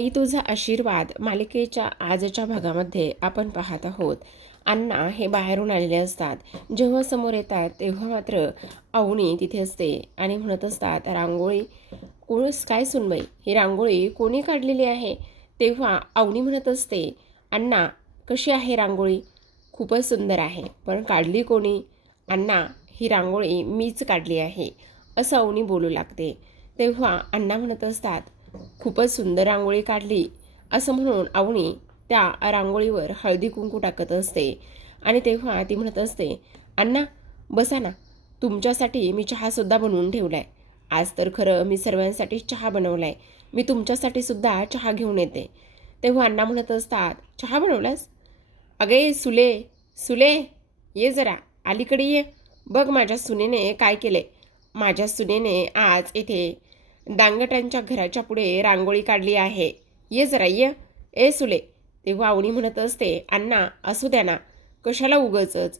आई तुझा आशीर्वाद मालिकेच्या आजच्या भागामध्ये आपण पाहत आहोत. अण्णा हे बाहेरून आलेले असतात. जेव्हा समोर येतात तेव्हा मात्र अवनी तिथे असते आणि म्हणत असतात, रांगोळी कोणच काय सुनबाई, ही रांगोळी कोणी काढलेली आहे? तेव्हा अवनी म्हणत असते, अण्णा कशी आहे रांगोळी? खूपच सुंदर आहे, पण काढली कोणी? अण्णा ही रांगोळी मीच काढली आहे, असं अवनी बोलू लागते. तेव्हा अण्णा म्हणत असतात, खूपच सुंदर रांगोळी काढली, असं म्हणून अवनी त्या रांगोळीवर हळदी कुंकू टाकत असते. आणि तेव्हा ती म्हणत असते, अण्णा बसा ना, तुमच्यासाठी मी चहासुद्धा बनवून ठेवला आहे. आज तर खरं मी सर्वांसाठी चहा बनवला आहे, मी तुमच्यासाठी सुद्धा चहा घेऊन येते. तेव्हा अण्णा म्हणत असतात, चहा बनवलास? अगे सुले, सुले ये जरा अलीकडे ये. बघ माझ्या सुनेने काय केले. माझ्या सुनेने आज इथे दांगटांच्या घराच्या पुढे रांगोळी काढली आहे. ये जरा ये. ए सुले. तेव्हा अवनी म्हणत असते, अण्णा असू द्या ना, कशाला उगचच.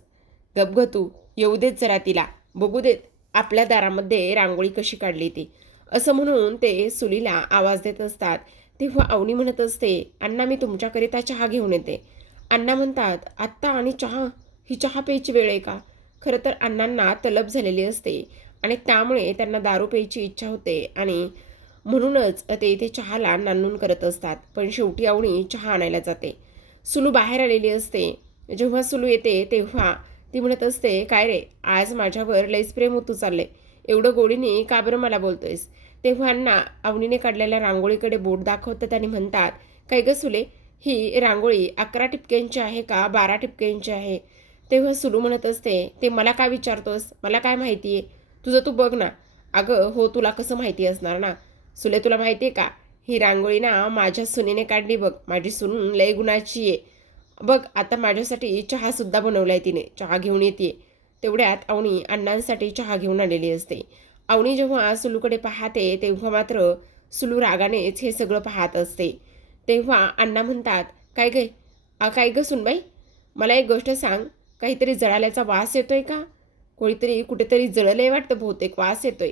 गप तू, येऊ देत जरा तिला, बघू देत आपल्या दारामध्ये रांगोळी कशी काढली ती, असं म्हणून ते सुलीला आवाज देत असतात. तेव्हा अवनी म्हणत असते, अण्णा मी तुमच्याकरिता चहा घेऊन येते. अण्णा म्हणतात, आत्ता आणि चहा? ही चहा प्यायची वेळ आहे का? खरं तर अण्णांना तलब झालेली असते आणि त्यामुळे त्यांना दारू प्यायची इच्छा होते आणि म्हणूनच ते इथे चहाला नानून करत असतात. पण शेवटी अवनी चहा आणायला जाते. सुलू बाहेर आलेली असते. जेव्हा सुलू येते तेव्हा ती म्हणत असते, काय रे आज माझ्यावर लईच प्रेम होतू चालले, एवढं गोडीने का बरं मला बोलतोयस? तेव्हा अण्णा अवनीने काढलेल्या रांगोळीकडे बोट दाखवतात आणि म्हणतात, काय ग सुले, ही रांगोळी 11 ठिपक्यांची आहे का 12 ठिपक्यांची आहे? तेव्हा सुलू म्हणत असते, ते मला काय विचारतोस, मला काय माहिती आहे, तुझं तू बघ ना. अगं हो, तुला कसं माहिती असणार ना सुले, तुला माहिती आहे का, ही रांगोळी ना माझ्या सुनेने काढली बघ, माझी सून लय गुणाची आहे बघ. आता माझ्यासाठी चहासुद्धा बनवला आहे तिने, चहा घेऊन येते. तेवढ्यात अवनी अण्णांसाठी चहा घेऊन आलेली असते. अवनी जेव्हा सुलूकडे पाहते तेव्हा मात्र सुलू रागानेच हे सगळं पाहत असते. तेव्हा अण्णा म्हणतात, काय गे काय ग सुनबाई, मला एक गोष्ट सांग, काहीतरी जळाल्याचा वास येतोय का? कोणीतरी कुठेतरी जळलंय वाटतं, बहुतेक वास येतोय.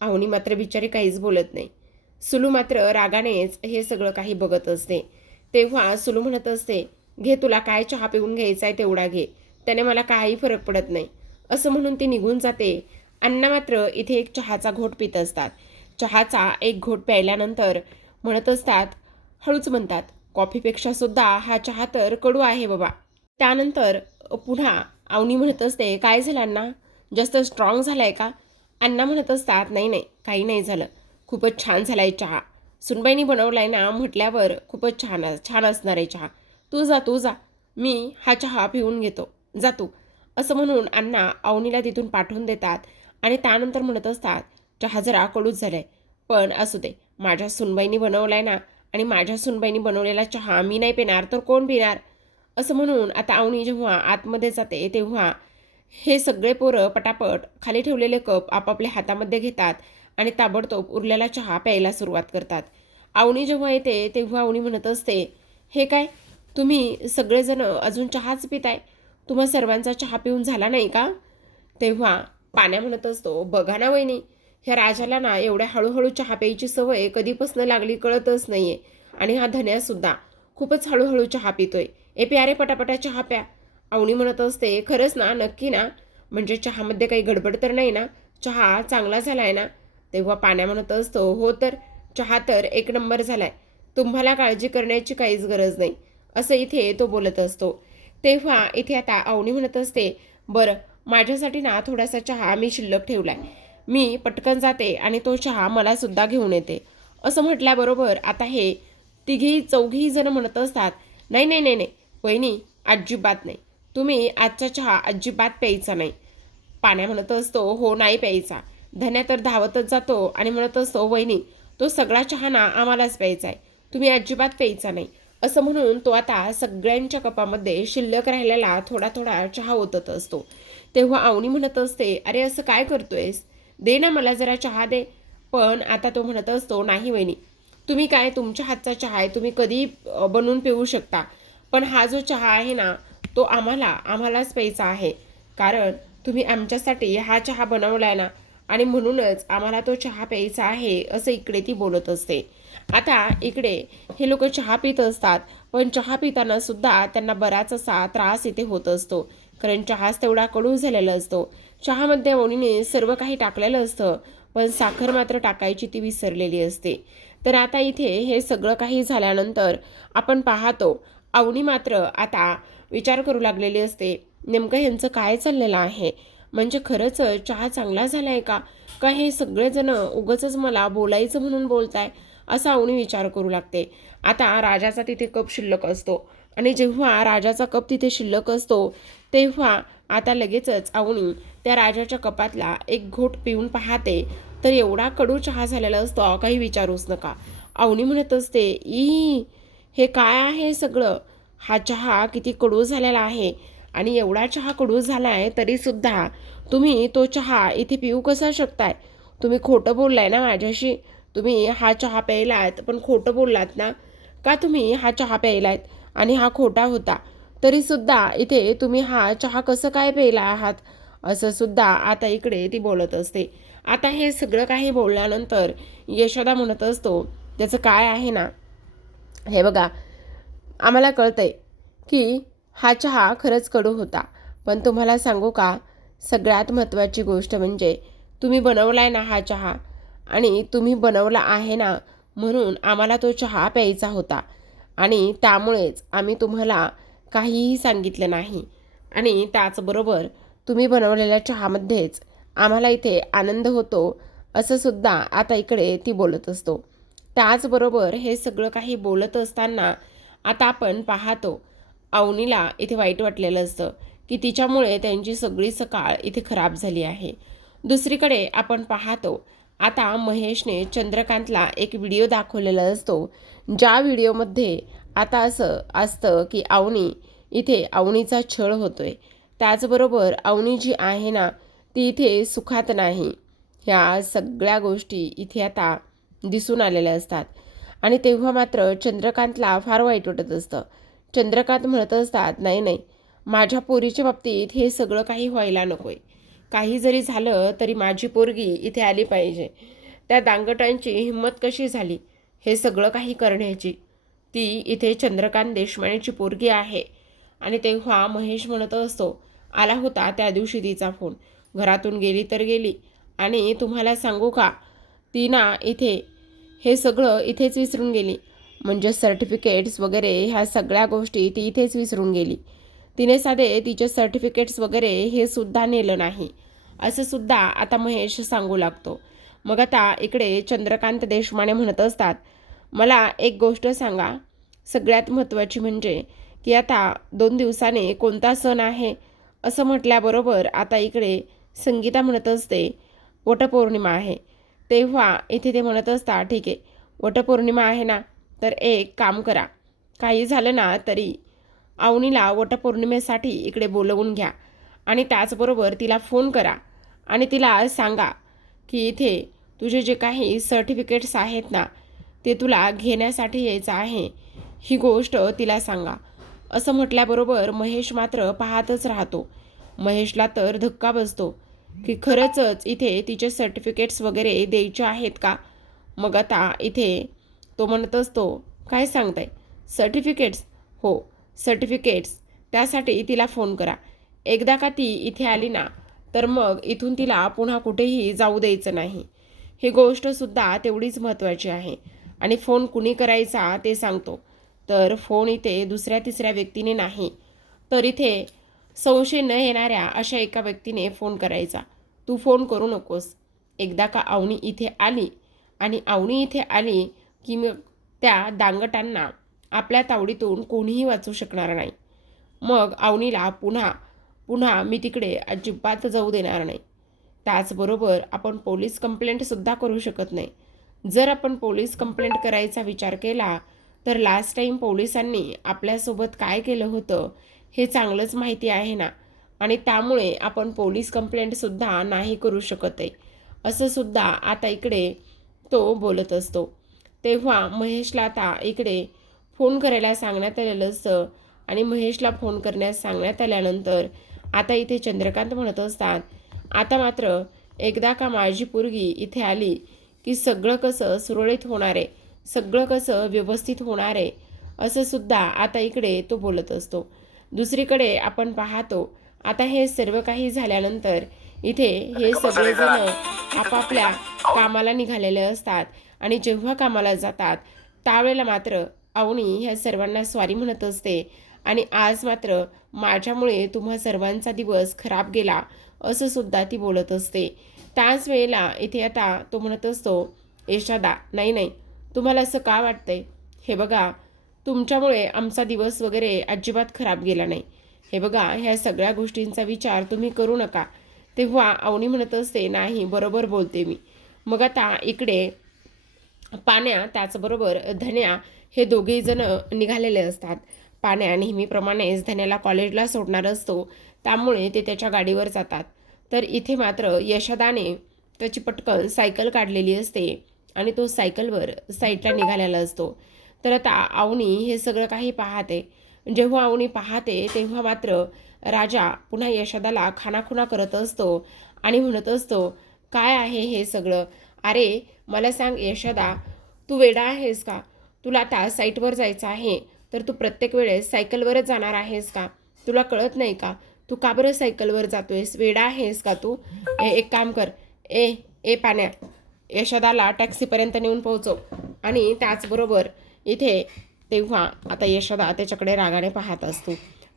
अवनी मात्र बिचारी काहीच बोलत नाही. सुलू मात्र रागानेच हे सगळं काही बघत असते. तेव्हा सुलू म्हणत असते, घे तुला काय चहा पिऊन घ्यायचा आहे तेवढा घे, त्याने मला काही फरक पडत नाही, असं म्हणून ती निघून जाते. अण्णा मात्र इथे एक चहाचा घोट पित असतात. चहाचा एक घोट प्यायल्यानंतर म्हणत असतात, हळूच म्हणतात, कॉफीपेक्षा सुद्धा हा चहा तर कडू आहे बाबा. त्यानंतर पुन्हा अवनी म्हणत असते, काय झालं अण्णा, जास्त स्ट्रॉंग झाला आहे का? अण्णा म्हणत असतात, नाही नाही काही नाही झालं, खूपच छान झाला आहे चहा, सुनबाईनी बनवला आहे ना म्हटल्यावर खूपच छान छान असणार आहे चहा, तू जा तू जा, मी हा चहा पिऊन घेतो, जा तू, असं म्हणून अण्णा अवनीला तिथून पाठवून देतात. आणि त्यानंतर म्हणत असतात, चहा जरा कडूच झाला आहे, पण असू दे, माझ्या सुनबाईनी बनवला आहे ना, आणि माझ्या सुनबाईनी बनवलेला चहा मी नाही पिणार तर कोण पिणार? असं म्हणून आता अवनी जेव्हा आतमध्ये जाते तेव्हा हे सगळे पोरं पटापट खाली ठेवलेले कप आपापल्या हातामध्ये घेतात आणि ताबडतोब उरलेला चहा प्यायला सुरुवात करतात. अवनी जेव्हा येते तेव्हा अवनी म्हणत असते, हे काय, तुम्ही सगळेजण अजून चहाच पिताय, तुम्हा सर्वांचा चहा पिऊन झाला नाही का? तेव्हा पाण्या म्हणत असतो, बघा ना वहिनी, ह्या राजाला ना एवढ्या हळूहळू चहा प्यायची सवय कधीपासून लागली कळतच नाहीये, आणि हा धन्यासुद्धा खूपच हळूहळू चहा पितोय. ए प्यारे पटापटा चहा प्या. अवनी म्हणत असते, खरंच ना, नक्की ना, म्हणजे चहामध्ये काही गडबड तर नाही ना, चहा चांगला झालाय ना? तेव्हा पाण्या म्हणत असतो, हो तर, चहा तर एक नंबर झालाय, तुम्हाला काळजी करण्याची काहीच गरज नाही, असं इथे तो बोलत असतो. तेव्हा इथे आता अवनी म्हणत असते, बरं माझ्यासाठी ना थोडासा चहा मी शिल्लक ठेवलाय, मी पटकन जाते आणि तो चहा मला सुद्धा घेऊन येते, असं म्हटल्याबरोबर आता हे तिघी चौघी जण म्हणत असतात, नाही नाही नाही नाही वहिनी, अजिबात नाही, तुम्ही आजचा चहा अजिबात प्यायचा नाही. पाण्या म्हणत असतो, हो नाही प्यायचा. धन्या तर धावतच जातो आणि म्हणत असतो, वहिनी तो सगळा चहा ना आम्हालाच प्यायचा आहे, तुम्ही अजिबात प्यायचा नाही, असं म्हणून तो आता सगळ्यांच्या कपामध्ये शिल्लक राहिलेला थोडा थोडा चहा ओतत असतो. तेव्हा अवनी म्हणत असते, अरे असं काय करतोयस, दे ना मला जरा चहा दे. पण आता तो म्हणत असतो, नाही वहिनी, तुम्ही काय, तुमच्या हातचा चहा आहे, तुम्ही कधी बनवून पिऊ शकता, पण हा जो चहा आहे ना तो आम्हालाच प्यायचा आहे, कारण तुम्ही आमच्यासाठी हा चहा बनवलाय ना, आणि म्हणूनच आम्हाला तो चहा प्यायचा आहे असं इकडे ती बोलत असते. आता इकडे हे लोक चहा पित असतात, पण चहा पिताना सुद्धा त्यांना बराच असा त्रास इथे होत असतो, कारण चहाच तेवढा कडू झालेला असतो. चहामध्ये अवनीने सर्व काही टाकलेलं असतं, पण साखर मात्र टाकायची ती विसरलेली असते. तर आता इथे हे सगळं काही झाल्यानंतर आपण पाहतो अवनी मात्र आता विचार करू लागलेली असते, नेमकं ह्यांचं काय चाललेलं आहे. म्हणजे खरंच चहा चांगला झाला आहे का, का हे सगळेजण उगाचच मला बोलायचं म्हणून बोलताय, असा अवनी विचार करू लागते. आता राजाचा तिथे कप शिल्लक असतो आणि जेव्हा राजाचा कप तिथे शिल्लक असतो तेव्हा आता लगेचच अवनी त्या राजाच्या कपातला एक घोट पिऊन पाहते, तर एवढा कडू चहा झालेला असतो काही विचारूच नका. अवनी म्हणत असते, ई हे काय आहे सगळं, हा चहा किती कडू झालेला आहे आणि एवढा चहा कडू झाला आहे तरीसुद्धा तुम्ही तो चहा इथे पिऊ कसा शकताय. तुम्ही खोटं बोललाय ना माझ्याशी, तुम्ही हा चहा प्यायलात पण खोटं बोललात ना, का तुम्ही हा चहा प्यायलात आणि हा खोटा होता, तरीसुद्धा इथे तुम्ही हा चहा कसं काय प्यायला आहात, असं सुद्धा आता इकडे ती बोलत असते. आता हे सगळं काही बोलल्यानंतर यशोदा म्हणत असतो, त्याचं काय आहे ना, हे बघा आम्हाला कळतंय की हा चहा खरंच कडू होता, पण तुम्हाला सांगू का, सगळ्यात महत्त्वाची गोष्ट म्हणजे तुम्ही बनवलाय ना हा चहा, आणि तुम्ही बनवला आहे ना म्हणून आम्हाला तो चहा प्यायचा होता आणि त्यामुळेच आम्ही तुम्हाला काहीही सांगितलं नाही. आणि त्याचबरोबर तुम्ही बनवलेल्या चहामध्येच आम्हाला इथे आनंद होतो, असं सुद्धा आता इकडे ती बोलत असतो. त्याचबरोबर हे सगळं काही बोलत असताना आता आपण पाहतो अवनीला इथे वाईट वाटलेलं असतं की तिच्यामुळे त्यांची सगळी सकाळ इथे खराब झाली आहे. दुसरीकडे आपण पाहतो आता महेशने चंद्रकांतला एक व्हिडिओ दाखवलेला असतो, ज्या व्हिडिओमध्ये आता असं असतं की अवनी इथे अवनीचा छळ होतोय, त्याचबरोबर अवनी जी आहे ना ती इथे सुखात नाही. ह्या सगळ्या गोष्टी इथे आता दिसून आलेल्या असतात आणि तेव्हा मात्र चंद्रकांतला फार वाईट वाटत असतं. चंद्रकांत म्हणत असतात, नाही नाही, माझ्या पोरीच्या बाबतीत हे सगळं काही व्हायला नकोय, काही जरी झालं तरी माझी पोरगी इथे आली पाहिजे. त्या दांगटांची हिंमत कशी झाली हे सगळं काही करण्याची, ती इथे चंद्रकांत देशमानेची पोरगी आहे. आणि तेव्हा महेश म्हणत असतो, आला होता त्या दिवशी तिचा फोन, घरातून गेली तर गेली, आणि तुम्हाला सांगू का, ती ना इथे हे सगळं इथेच विसरून गेली, म्हणजे सर्टिफिकेट्स वगैरे ह्या सगळ्या गोष्टी ती इथेच विसरून गेली. तिने साधे तिचे सर्टिफिकेट्स वगैरे हे सुद्धा नेलं नाही, असं सुद्धा आता महेश सांगू लागतो. मग आता इकडे चंद्रकांत देशमाने म्हणत असतात, मला एक गोष्ट सांगा, सगळ्यात महत्त्वाची म्हणजे की आता 2 दिवसाने कोणता सण आहे, असं म्हटल्याबरोबर आता इकडे संगीता म्हणत असते, वटपौर्णिमा आहे. तेव्हा इथे ते म्हणत असतात, ठीक आहे, वटपौर्णिमा आहे ना, तर एक काम करा, काही झालं ना तरी अवनीला वटपौर्णिमेसाठी इकडे बोलवून घ्या आणि त्याचबरोबर तिला फोन करा आणि तिला सांगा की इथे तुझे जे काही सर्टिफिकेट्स आहेत ना ते तुला घेण्यासाठी यायचं आहे, ही गोष्ट तिला सांगा. असं म्हटल्याबरोबर महेश मात्र पाहतच राहतो. महेशला तर धक्का बसतो की खरंच इथे तिचे सर्टिफिकेट्स वगैरे द्यायचे आहेत का. मग आता इथे तो म्हणत असतो, काय सांगताय, सर्टिफिकेट्स, हो सर्टिफिकेट्स, त्यासाठी तिला फोन करा. एकदा का ती इथे आली ना तर मग इथून तिला पुन्हा कुठेही जाऊ द्यायचं नाही. ही गोष्टसुद्धा तेवढीच महत्त्वाची आहे. आणि फोन कुणी करायचा ते सांगतो, तर फोन इथे दुसऱ्या तिसऱ्या व्यक्तीने नाही, तर इथे संशय न येणाऱ्या अशा एका व्यक्तीने फोन करायचा. तू फोन करू नकोस. एकदा का अवनी इथे आली आणि अवनी इथे आली की मग त्या दांगटांना आपल्या तावडीतून कोणीही वाचू शकणार नाही. मग अवनीला पुन्हा पुन्हा मी तिकडे अजिबात जाऊ देणार नाही. त्याचबरोबर आपण पोलीस कंप्लेंटसुद्धा करू शकत नाही. जर आपण पोलीस कंप्लेंट करायचा विचार केला तर लास्ट टाईम पोलिसांनी आपल्यासोबत काय केलं होतं हे चांगलंच माहिती आहे ना, आणि त्यामुळे आपण पोलीस कंप्लेंटसुद्धा नाही करू शकत आहे, असं सुद्धा आता इकडे तो बोलत असतो. तेव्हा महेशला आता इकडे फोन करायला सांगण्यात आलेलं असतं आणि महेशला फोन करण्यास सांगण्यात आल्यानंतर आता इथे चंद्रकांत म्हणत असतात, आता मात्र एकदा का माझी पोरगी इथे आली की सगळं कसं सुरळीत होणार आहे, सगळं कसं व्यवस्थित होणार आहे, असं सुद्धा आता इकडे तो बोलत असतो. दुसरीकडे आपण पाहतो आता हे सर्व काही झाल्यानंतर इथे हे सगळेजण आपापल्या कामाला निघालेले असतात आणि जेव्हा कामाला जातात त्यावेळेला मात्र अवनी ह्या सर्वांना सॉरी म्हणत असते आणि आज मात्र माझ्यामुळे तुम्हा सर्वांचा दिवस खराब गेला असं सुद्धा ती बोलत असते. त्याच वेळेला इथे आता तो म्हणत असतो, यशोदा नाही नाही, तुम्हाला असं का वाटतंय? हे बघा, तुमच्यामुळे आमचा दिवस वगैरे अजिबात खराब गेला नाही. हे बघा, ह्या सगळ्या गोष्टींचा विचार तुम्ही करू नका. तेव्हा अवनी म्हणत असते, नाही बरोबर बोलते मी. मग आता इकडे पाण्या त्याचबरोबर धन्या हे दोघेही जण निघालेले असतात. पाण्या नेहमीप्रमाणेच धन्याला कॉलेजला सोडणार असतो, त्यामुळे ते त्याच्या गाडीवर जातात. तर इथे मात्र यशोदाने त्याची पटकन सायकल काढलेली असते आणि तो सायकलवर साईडला निघालेला असतो. तर आता अवनी हे सगळं काही पाहते. जेव्हा अवनी पाहते तेव्हा मात्र राजा पुन्हा यशोदाला खानाखुणा करत असतो आणि म्हणत असतो, काय आहे हे सगळं? अरे मला सांग यशोदा, तू वेडा आहेस का? तुला आता साईटवर जायचं आहे तर तू प्रत्येक वेळेस सायकलवरच जाणार आहेस का? तुला कळत नाही का? तू का बरं सायकलवर जातोयस? वेडा आहेस का तू? एक काम कर, ए ए पाण्या, यशोदाला टॅक्सीपर्यंत नेऊन पोहोचव. आणि त्याचबरोबर इथे तेव्हा आता यशोदा त्याच्याकडे रागाने पाहत असतो,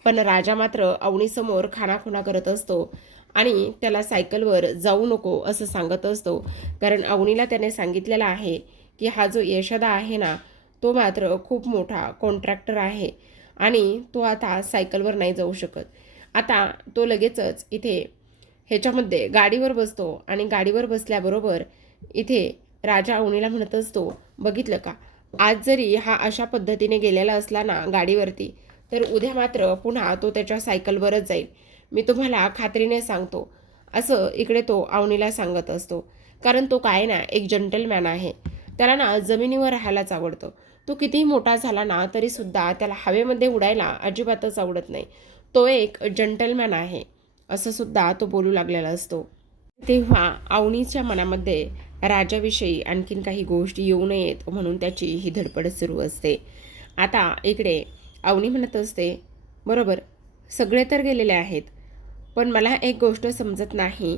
पण राजा मात्र अवनीसमोर खानाखुणा करत असतो आणि त्याला सायकलवर जाऊ नको असं सांगत असतो. कारण अवनीला त्याने सांगितलेलं आहे की हा जो यशोदा आहे ना, तो मात्र खूप मोठा कॉन्ट्रॅक्टर आहे आणि तो आता सायकलवर नाही जाऊ शकत. आता तो लगेचच इथे ह्याच्यामध्ये गाडीवर बसतो आणि गाडीवर बसल्याबरोबर इथे राजा अवनीला म्हणत असतो, बघितलं का, आज जरी हा अशा पद्धतीने गेलेला असला ना गाडीवरती, तर उद्या मात्र पुन्हा तो त्याच्या सायकलवरच जाईल. मी तुम्हाला खात्रीने सांगतो, असं इकडे तो अवनीला सांगत असतो. कारण तो काय ना एक जंटलमॅन आहे. त्याला ना जमिनीवर राहायलाच आवडतं. तो कितीही मोठा झाला ना तरीसुद्धा त्याला हवेमध्ये उडायला अजिबातच आवडत नाही. तो एक जंटलमॅन आहे असं सुद्धा तो बोलू लागलेला असतो. तेव्हा अवनीच्या मनामध्ये राजाविषयी आणखीन काही गोष्टी येऊ नयेत म्हणून त्याची ही धडपड सुरू असते. आता इकडे अवनी म्हणत असते, बरोबर सगळे तर गेलेले आहेत, पण मला एक गोष्ट समजत नाही,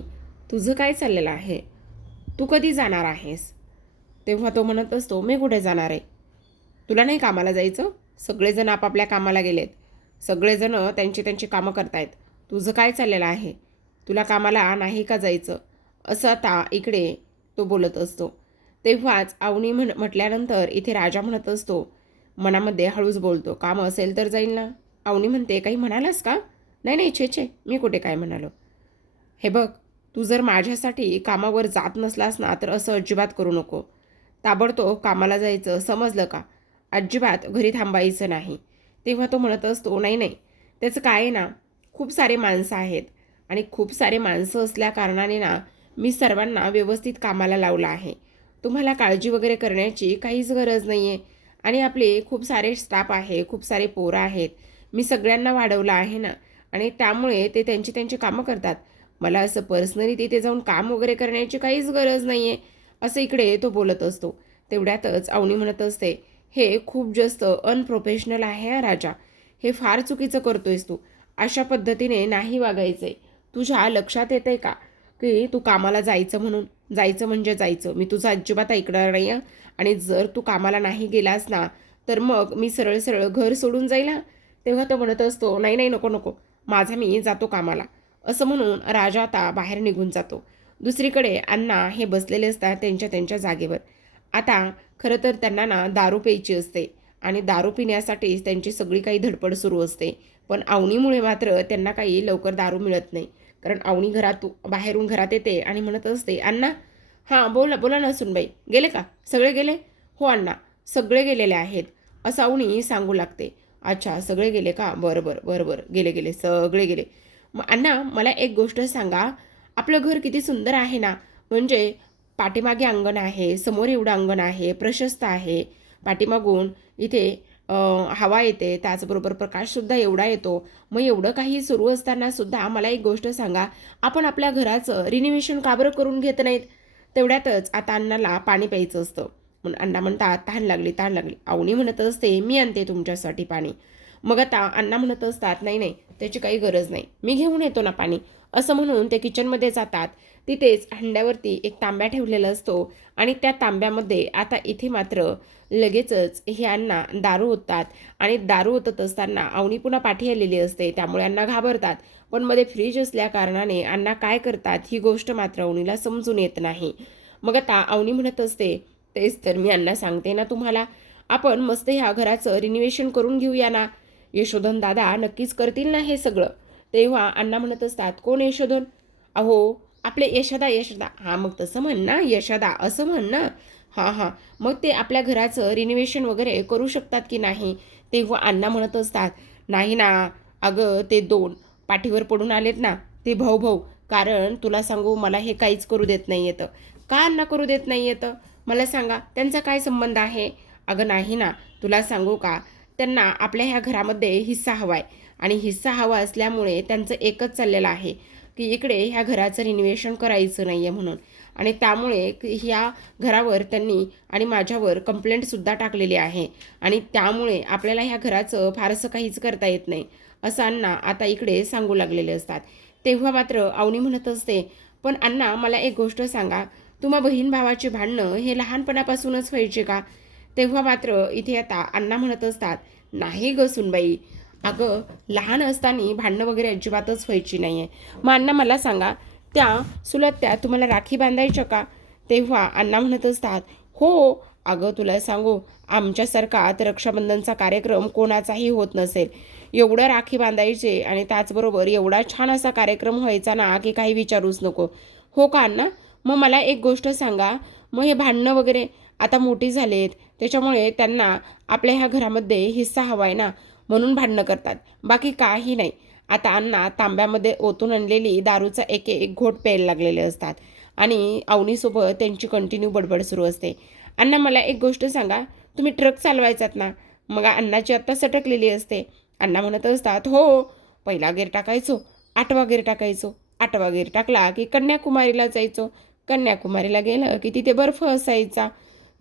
तुझं काय चाललेलं आहे? तू कधी जाणार आहेस? तेव्हा तो म्हणत असतो, मी कुठे जाणार आहे? तुला नाही कामाला जायचं? सगळेजण आपापल्या कामाला गेलेत, सगळेजण त्यांची कामं करतायत, तुझं काय चाललेलं आहे? तुला कामाला नाही का जायचं? असं आता इकडे तो बोलत असतो. तेव्हाच अवनी म्हटल्यानंतर इथे राजा म्हणत असतो, मनामध्ये हळूच बोलतो, काम असेल तर जाईल ना. अवनी म्हणते, काही म्हणालास का? नाही नाही, छे छे, मी कुठे काय म्हणालो. हे बघ, तू जर माझ्यासाठी कामावर जात नसलास ना तर असं अजिबात करू नको. ताबडतोब कामाला जायचं, समजलं का? अजिबात घरी थांबायचं नाही. तेव्हा तो म्हणत असतो, नाही नाही, त्याचं काय आहे ना, खूप सारे माणसं आहेत आणि खूप सारे माणसं असल्या कारणाने ना मी सर्वांना व्यवस्थित कामाला लावलं आहे. तुम्हाला काळजी वगैरे करण्याची काहीच गरज नाही आहे. आणि आपले खूप सारे स्टाफ आहे, खूप सारे पोरं आहेत, मी सगळ्यांना वाढवलं आहे ना आणि त्यामुळे ते त्यांची कामं करतात. मला असं पर्सनली तिथे जाऊन काम वगैरे करण्याची काहीच गरज नाही आहे असं इकडे तो बोलत असतो. तेवढ्यातच अवनी म्हणत असते, हे खूप जास्त अनप्रोफेशनल आहे हा राजा, हे फार चुकीचं करतोयस तू, अशा पद्धतीने नाही वागायचं आहे. तुझ्या लक्षात येतं आहे का की तू कामाला जायचं म्हणून, जायचं म्हणजे जायचं, मी तुझं अजिबात ऐकणार नाही आहे. आणि जर तू कामाला नाही गेलास ना तर मग मी सरळ सरळ घर सोडून जाईल. तेव्हा तो म्हणत असतो, नाही नाही, नको नको, माझा मी जातो कामाला, असं म्हणून राजा आता बाहेर निघून जातो. दुसरीकडे अण्णा हे बसलेले असतात त्यांच्या जागेवर. आता खरं तर त्यांना ना दारू प्यायची असते आणि दारू पिण्यासाठीच त्यांची सगळी काही धडपड सुरू असते. पण अवनीमुळे मात्र त्यांना काही लवकर दारू मिळत नाही. कारण अवनी बाहेरून घरात येते आणि म्हणत असते, अण्णा, हां बोला बोला ना सुनबाई, गेले का? सगळे गेले? हो अण्णा, सगळे गेलेले आहेत असं अवनी सांगू लागते. अच्छा, सगळे गेले का? बरं बरं बरं बरं, गेले गेले, सगळे गेले. मग अण्णा, मला एक गोष्ट सांगा, आपलं घर किती सुंदर आहे ना, म्हणजे पाठीमागे अंगण आहे, समोर एवढं अंगण आहे, प्रशस्त आहे, पाठीमागून इथे हवा येते, त्याचबरोबर प्रकाशसुद्धा एवढा येतो. मग एवढं काही सुरू असतानासुद्धा मला एक गोष्ट सांगा, आपण आपल्या घराचं रिनोव्हेशन का बरं करून घेत नाहीत? तेवढ्यातच आता अण्णाला पाणी प्यायचं असतं. म्हणून अण्णा म्हणतात, तहान लागली, तहान लागली. अवनी म्हणत असते, मी आणते तुमच्यासाठी पाणी. मग आता अण्णा म्हणत असतात, नाही नाही, त्याची काही गरज नाही, मी घेऊन येतो ना पाणी. असं म्हणून ते किचनमध्ये जातात. तिथेच हंड्यावरती एक तांब्या ठेवलेला असतो आणि त्या तांब्यामध्ये आता इथे मात्र लगेचच हे अण्णा दारू ओततात आणि दारू ओतत असताना अवनी पुन्हा पाठी आलेली असते, त्यामुळे अण्णा घाबरतात. पण मध्ये फ्रीज असल्या कारणाने अण्णा काय करतात ही गोष्ट मात्र अवनीला समजून येत नाही. मग आता अवनी म्हणत असते, तेच तर मी अण्णा सांगते ना तुम्हाला, आपण मस्त ह्या घराचं रिनोव्हेशन करून घेऊया ना. यशोधन दादा नक्कीच करतील ना हे सगळं. तेव्हा अण्णा म्हणत असतात, कोण यशोधन? अहो आपले यशोदा, यशोदा. हां मग तसं म्हण ना, यशोदा असं म्हण ना. हां हां, मग ते आपल्या घराचं रिनोव्हेशन वगैरे करू शकतात की नाही? तेव्हा अण्णा म्हणत असतात, नाही ना अगं, ते 2 पाठीवर पडून आलेत ना, ते भाऊ भाऊ. कारण तुला सांगू, मला हे काहीच करू देत नाही येतं. का अण्णा करू देत नाही येतं मला सांगा, त्यांचा काय संबंध आहे? अगं नाही ना, तुला सांगू का, त्यांना आपल्या ह्या घरामध्ये हिस्सा हवा आहे आणि हिस्सा हवा असल्यामुळे त्यांचं एकच चाललेलं आहे की इकडे ह्या घराचं रिनोव्हेशन करायचं नाही आहे म्हणून. आणि त्यामुळे ह्या घरावर त्यांनी आणि माझ्यावर कंप्लेंटसुद्धा टाकलेली आहे आणि त्यामुळे आपल्याला ह्या घराचं फारसं काहीच करता येत नाही असं अण्णा आता इकडे सांगू लागलेले असतात. तेव्हा मात्र अवनी म्हणत असते, पण अण्णा मला एक गोष्ट सांगा, तुम्हा बहीण भावाची भांडणं हे लहानपणापासूनच व्हायचे का? तेव्हा मात्र इथे आता अण्णा म्हणत असतात, नाही ग सुनबाई, अगं लहान असताना भांडणं वगैरे अजिबातच व्हायची नाही आहे. मग अण्णा मला सांगा, त्या सुलत्या तुम्हाला राखी बांधायच्या का? तेव्हा अण्णा म्हणत असतात, हो अगं तुला सांगू, आमच्यासारखा तर रक्षाबंधनचा कार्यक्रम कोणाचाही होत नसेल. एवढं राखी बांधायचे आणि त्याचबरोबर एवढा छान असा कार्यक्रम व्हायचा ना की काही विचारूच नको. हो का अण्णा? मग मला एक गोष्ट सांगा, मग हे भांडणं वगैरे आता मोठी झालेत, त्याच्यामुळे त्यांना आपल्या ह्या घरामध्ये हिस्सा हवा आहे ना, म्हणून भांडणं करतात, बाकी काही नाही. आता अण्णा तांब्यामध्ये ओतून आणलेली दारूचा एक एक घोट प्यायला लागलेले असतात आणि अवनीसोबत त्यांची कंटिन्यू बडबड सुरू असते. अण्णा मला एक गोष्ट सांगा, तुम्ही ट्रक चालवायचात ना? मग अण्णाची आत्ता सटकलेली असते. अण्णा म्हणत असतात, हो पहिला गेअर टाकायचो, 8वा गेअर टाकायचो, 8वा गेअर टाकला की कन्याकुमारीला जायचो, कन्याकुमारीला गेलं की तिथे बर्फ असायचा.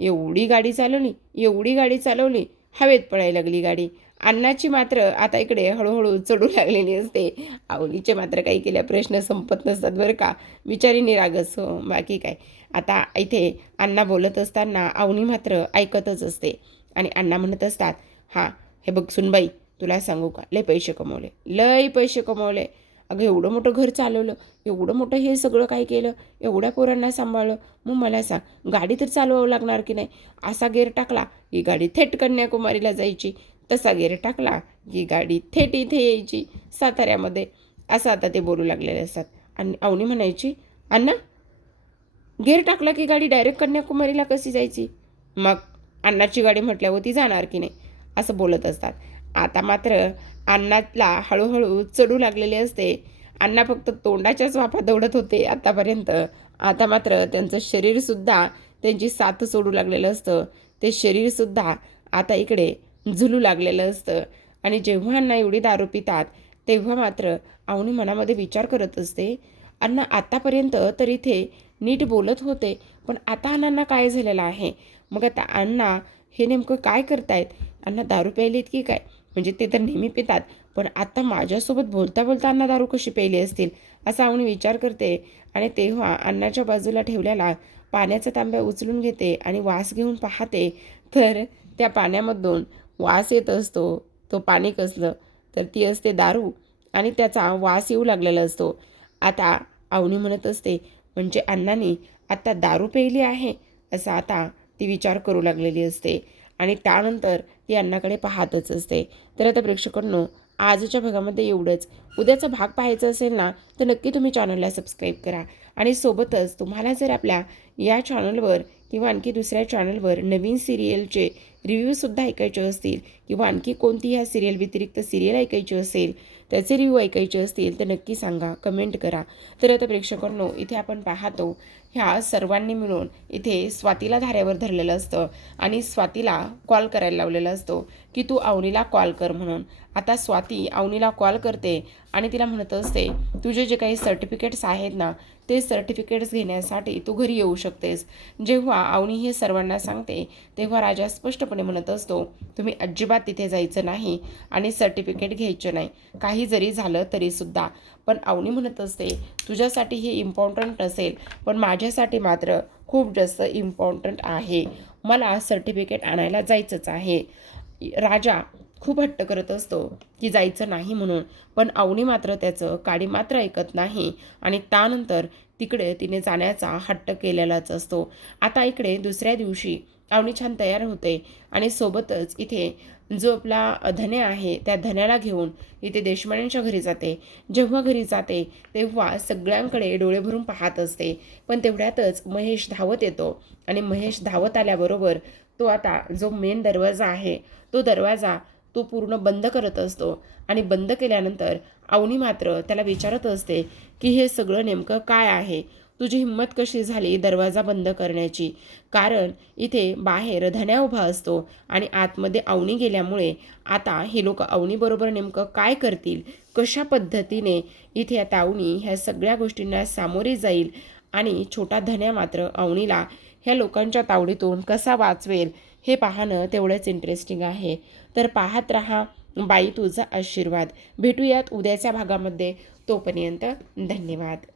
एवढी गाडी चालवली, एवढी गाडी चालवली, हवेत पडायला लागली गाडी. अण्णाची मात्र आता इकडे हळूहळू चढू लागलेली असते. आवनीचे मात्र काही केल्या प्रश्न संपत नसतात बरं का, बिचारी निरागस हो, बाकी काय. आता इथे अण्णा बोलत असताना अवनी मात्र ऐकतच असते आणि अण्णा म्हणत असतात, हां हे बघ सुनबाई, तुला सांगू का, लय पैसे कमवले, लय पैसे कमवले. अगं एवढं मोठं घर चालवलं, एवढं मोठं हे सगळं काय केलं, एवढ्या पोरांना सांभाळलं. मग मला सांग, गाडी तर चालवावं लागणार की नाही? असा गेअर टाकला की गाडी थेट कन्याकुमारीला जायची, तसा गेअर टाकला की गाडी थेट इथे यायची साताऱ्यामध्ये. असं आता ते बोलू लागलेले असतात. आणि अवनी म्हणायची, अण्णा गेअर टाकला की गाडी डायरेक्ट कन्याकुमारीला कशी जायची? मग अण्णाची गाडी म्हटल्यावर ती जाणार की नाही, असं बोलत असतात. आता मात्र अण्णाला हळूहळू चढू लागलेले असते. अण्णा फक्त तोंडाच्याच वाफा दौडत होते आतापर्यंत, आता मात्र त्यांचं शरीरसुद्धा त्यांची साथ सोडू लागलेलं असतं. ते शरीरसुद्धा आता इकडे झुलू लागलेलं असतं. आणि जेव्हा अण्णा एवढी दारू पितात तेव्हा मात्र अवनी मनामध्ये विचार करत असते, अण्णा आतापर्यंत तर इथे नीट बोलत होते, पण आता अण्णांना काय झालेलं आहे? मग आता अण्णा हे नेमकं काय करतायत? अण्णा दारू प्यायलीत की काय? म्हणजे ते तर नेहमी पितात, पण आता माझ्यासोबत बोलता बोलता अण्णा दारू कशी प्यायली असतील, असा अवनी विचार करते. आणि तेव्हा अण्णाच्या बाजूला ठेवलेला पाण्याचा तांब्या उचलून घेते आणि वास घेऊन पाहते, तर त्या पाण्यामधून वास येत असतो. तो पाणी कसलं, तर ती असते दारू आणि त्याचा वास येऊ लागलेला असतो. आता अवनी म्हणत असते, म्हणजे अण्णांनी आत्ता दारू प्यायली आहे, असा आता ती विचार करू लागलेली असते. आणि त्यानंतर ती अण्णाकडे पाहतच असते. तर आता प्रेक्षकांनो, आजच्या भागामध्ये एवढंच. उद्याचा भाग पाहायचा असेल ना, तर नक्की तुम्ही चॅनलला सबस्क्राईब करा. आणि सोबतच तुम्हाला जर आपल्या या चॅनलवर किंवा आणखी दुसऱ्या चॅनलवर नवीन सिरियलचे रिव्ह्यूसुद्धा ऐकायचे असतील किंवा आणखी कोणती ह्या सिरियल व्यतिरिक्त सिरियल ऐकायची असेल, त्याचे रिव्ह्यू ऐकायचे असतील, तर नक्की सांगा, कमेंट करा. तर आता प्रेक्षकांनो, इथे आपण पाहतो ह्या सर्वांनी मिळून इथे स्वातीला धाऱ्यावर धरलेलं असतं आणि स्वातीला कॉल करायला लावलेला असतो की तू अवनीला कॉल कर म्हणून. आता स्वाती अवनीला कॉल करते आणि तिला म्हणत असते, तुझे जे काही सर्टिफिकेट्स आहेत ना, ते सर्टिफिकेट्स घेण्यासाठी तू घरी येऊ शकतेस. जेव्हा अवनी हे सर्वांना सांगते तेव्हा राजा स्पष्टपणे म्हणत असतो, तुम्ही अजिबात तिथे जायचं नाही आणि सर्टिफिकेट घ्यायचं नाही, काही जरी झालं तरीसुद्धा. पण अवनी म्हणत असते, तुझ्यासाठी हे इम्पॉर्टंट नसेल, पण माझ्यासाठी मात्र खूप जास्त इम्पॉर्टंट आहे. मला सर्टिफिकेट आणायला जायचंच आहे. राजा खूप हट्ट करत असतो की जायचं नाही म्हणून, पण अवनी मात्र त्याचं काडी मात्र ऐकत नाही आणि त्यानंतर तिकडे तिने जाण्याचा हट्ट केलेलाच असतो. आता इकडे दुसऱ्या दिवशी अवनी छान तयार होते आणि सोबतच इथे जो आपला धन्या आहे त्या धन्याला घेऊन इथे देशपांड्यांच्या घरी जाते. जेव्हा घरी जाते तेव्हा सगळ्यांकडे डोळे भरून पाहत असते, पण तेवढ्यातच महेश धावत येतो आणि महेश धावत आल्याबरोबर तो आता जो मेन दरवाजा आहे तो दरवाजा तो पूर्ण बंद करत असतो आणि बंद केल्यानंतर अवनी मात्र त्याला विचारत असते की हे सगळं नेमकं काय आहे, तुझी हिंमत कशी झाली दरवाजा बंद करण्याची. कारण इथे बाहेर धन्या उभा असतो आणि आतमध्ये अवनी गेल्यामुळे आता हे लोक अवनीबरोबर नेमकं काय करतील, कशा पद्धतीने इथे आता अवनी ह्या सगळ्या गोष्टींना सामोरी जाईल आणि छोटा धन्या मात्र अवनीला ह्या लोकांच्या तावडीतून कसा वाचवेल हे पाहणं तेवढंच इंटरेस्टिंग आहे. तर पाहत रहा बाई तुझा आशीर्वाद. भेटूयात उद्याच्या भागामध्ये. तोपर्यंत धन्यवाद.